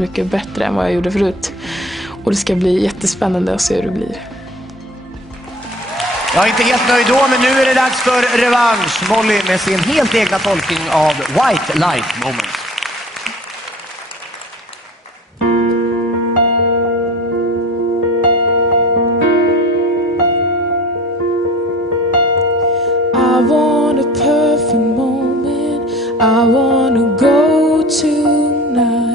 mycket bättre än vad jag gjorde förut. Och det ska bli jättespännande att se hur det blir. Jag är inte helt nöjd då, men nu är det dags för revansch. Molly med sin helt egna tolkning av White Light Moment. I want a perfect moment. I want to go tonight.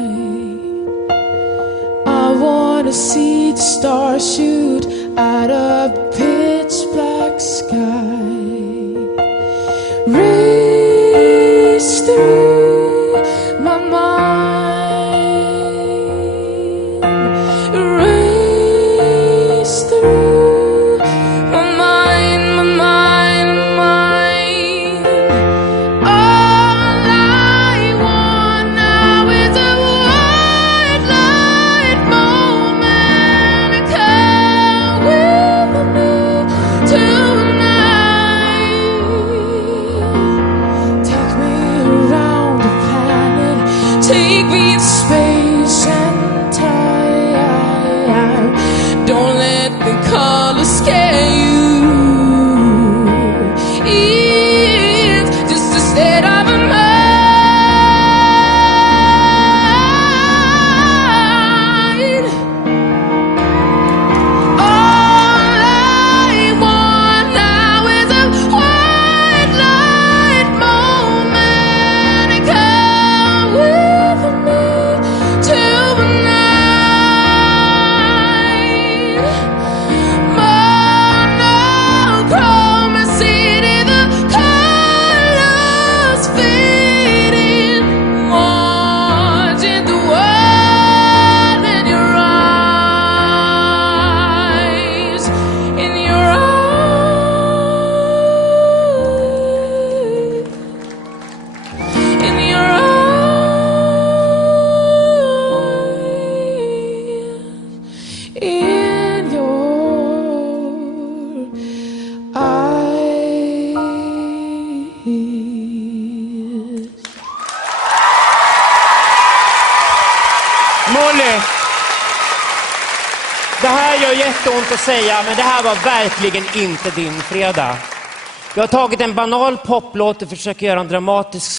I want to see the stars shoot out of the pitch black sky. Race through my mind. Race through my mind, my mind, my mind. All I want now is a white light moment. Come with me tonight. Take me around the planet. Take me to space and time. Don't let the colors scare you. It's just a state of mind. All I want now is a white light moment. Come with me tonight. Monochrome city, the colors fading. Watching the world in your eyes, in your eyes, in your eyes, in your eyes. Molly, det här gör jätteont att säga, men det här var verkligen inte din fredag. Du har tagit en banal poplåt och försöker göra en dramatisk